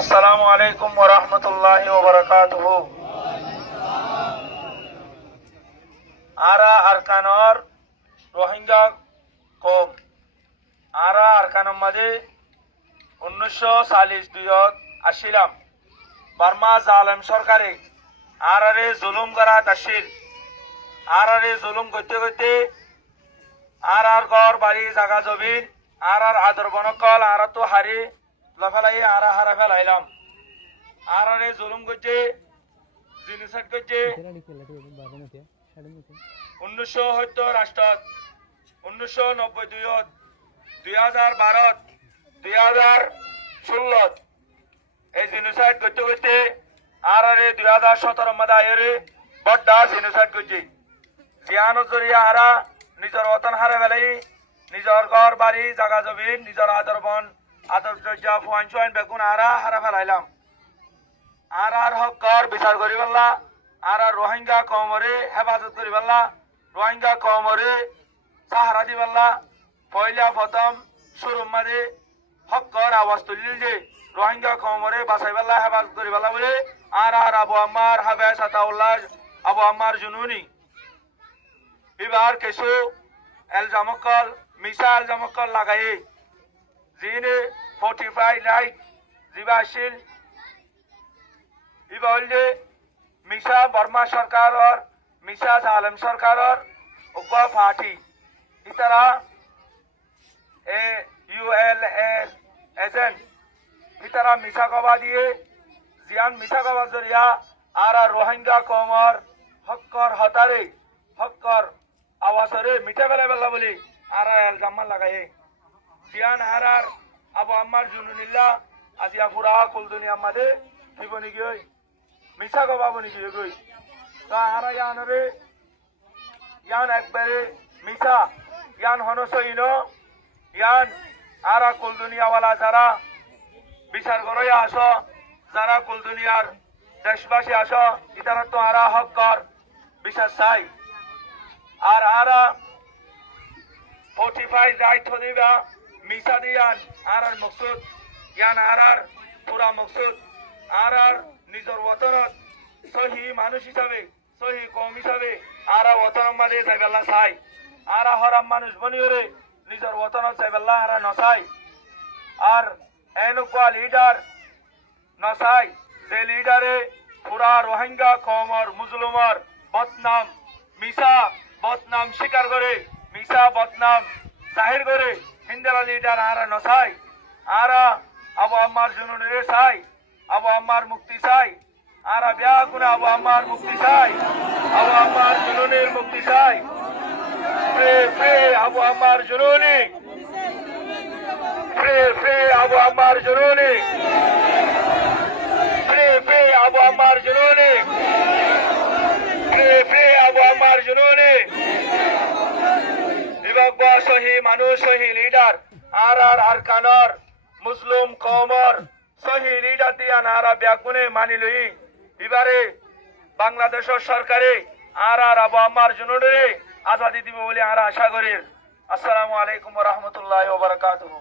আসসালামু আলাইকুম ওয়া রাহমাতুল্লাহি ওয়া বারাকাতুহু। আরা আরকানর রোহিঙ্গা কম আরা আরকানর মাঝে 1942 আসিলাম বার্মা জালেম সরকারে আরারে জুলুম করা তাসিল আরারে জুলুম করতে করতে আর ঘর বাড়ি জাগা জমিন আর আদর বনকল আর তো হারি লফেলাই আরা হারা ফেলাইলাম আরারে জুলুম করছে জিনিসাট করছে 1970 রাষ্ট্র 1992 2012 2016 এই জিনিসাইড করতে করতে আরারে 2017 মধ্যে আয়রে বড় জিনিসাইড করছে জিয়ানো জরিয়া আরা নিজের ওতন হারে ফেলাই নিজের ঘর বাড়ি জাগা জমিন নিজের আদর বন আদর জজ্জা ফুয়ান চুয়ান বেগুন আরা হারা ফেলাইলাম আর হক কর বিচার করি পাল্লা আর রোহিঙ্গা কমরে হেফাজত করি পাল্লা রোহিঙ্গা কমরে সাহারা দি পাল্লা পয়লা প্রথম শুরু মাঝে হক কর আওয়াজ তুলিল যে রোহিঙ্গা কমরে বাসাই পাল্লা হেফাজত করি পাল্লা বলে আর আবু আম্মার হাবে সাতাউল্লাহ আবু আম্মার জুনুনি এবার কিছু এলজামকল মিসা এলজামকল লাগাই যিনি 45 রাইট জীবাশীল এবার হইলে মিসা বর্মা সরকারের মিসা জালেম সরকারের উগ্র পার্টি ইতারা ULA এজেন্ট ইতারা মিসা কবা দিয়ে জিয়ান মিসা কবা জরিয়া আর রোহিঙ্গা কমর হক্কর হতারে হক্কর আওয়াজরে মিঠে বেলা বেলা বলি আর এলজাম্মান লাগাই জিয়ান আর আবু আম্মার জুনুনিল্লাহ আজিয়া পুরা কুল দুনিয়া মাঝে জীবনী গই মিছা কবা বনি গই তো আর ইয়ানরে ইয়ান একবারে মিছা ইয়ান হনসইন ইয়ান আর কুল দুনিয়াওয়ালা যারা বিচার করে আস যারা কুল দুনিয়ার দেশবাসী আস ইতারা তো আরা হক কর বিচার চাই আর আরা 45 রাইট দিবা মিছা দিয়ান আর মকসুদ ইয়ান আর পুরা মকসুদ আর নিজের ওতনত সহি মানুষ হিসাবে সহি কম হিসাবে আর ওতন মাঝে যাইবেলা চাই আর হরাম মানুষ বনিওরে নিজের ওতনত যাইবেলা আর নচাই আর এনেকুৱা লিডার নচাই যে লিডারে পুরা রোহিঙ্গা কমর মুসলিমর বদনাম মিছা বদনাম স্বীকার করে মিছা বদনাম জাহির করে হিন্দালা লিডার আর নচাই আর আবু আম্মার জুনুনিরে চাই আবু আম্মার মুক্তি চাই আর বিয়া করে আবু আম্মার মুক্তি চাই আবু আম্মার জুনুনির মুক্তি চাই ফ্রে ফ্রে আবু আম্মার জুনুনি ফ্রে ফ্রে আবু আম্মার জুনুনি ফ্রে ফ্রে আবু আম্মার জুনুনি ফ্রে ফ্রে আবু আম্মার জুনুনি বিভক্ত সহি মানুষ সহি লিডার আর আরকানর মুসলিম কমর সহি লিডার দিয়া নারা ব্যাগুনে মানি লই এবারে বাংলাদেশের সরকারে আর আবু আম্মার জুনুনিরে আজাদি দিব বলে আর আশা করি। আসসালামু আলাইকুম ওয়া রাহমাতুল্লাহি ওয়া বারাকাতুহু।